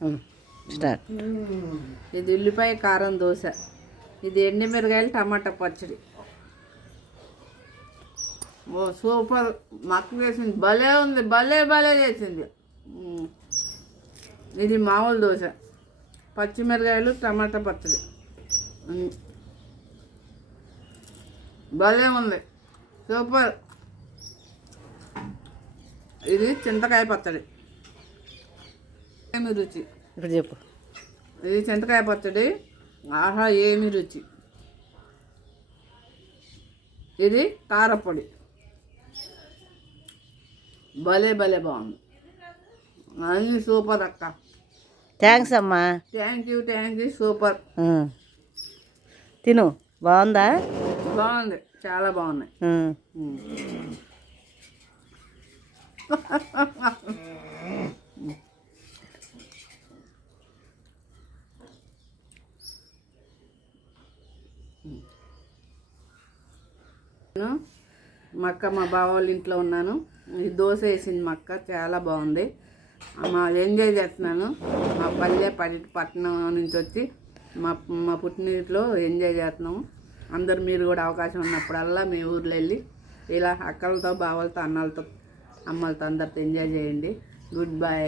Start. ఇది ఉల్లిపాయ కారం దోశ, ఇది ఎండుమిరగాయలు టమాటా పచ్చడి. ఓ సూపర్, మక్క చేసింది భలే ఉంది, భలే భలే చేసింది. ఇది మామూలు దోశ, పచ్చిమిరకాయలు టమాటా పచ్చడి భలే ఉంది, సూపర్. ఇది చింతకాయ పచ్చడి, ఏమి రుచి. ఇప్పుడు చెప్పు. ఇది చింతకాయ పచ్చడి, ఆహా ఏమి రుచి. ఇది కారపొడి, భలే భలే బాగుంది. అన్నీ సూపర్ అక్క. థ్యాంక్స్ అమ్మా. Thank you super. తిను. బాగుందా? బాగుంది, చాలా బాగున్నాయి. మక్క మా బావ వాళ్ళ ఇంట్లో ఉన్నాను. ఈ దోశ వేసింది మక్క, చాలా బాగుంది. మా ఎంజాయ్ చేస్తున్నాను. మా పట్టణం నుంచి వచ్చి మా పుట్టినీటిలో ఎంజాయ్ చేస్తున్నాము. అందరు మీరు కూడా అవకాశం ఉన్నప్పుడల్లా మీ ఊర్లో వెళ్ళి ఇలా అక్కలతో బావలతో అన్నలతో అమ్మలతో అందరితో ఎంజాయ్ చేయండి. Good bye.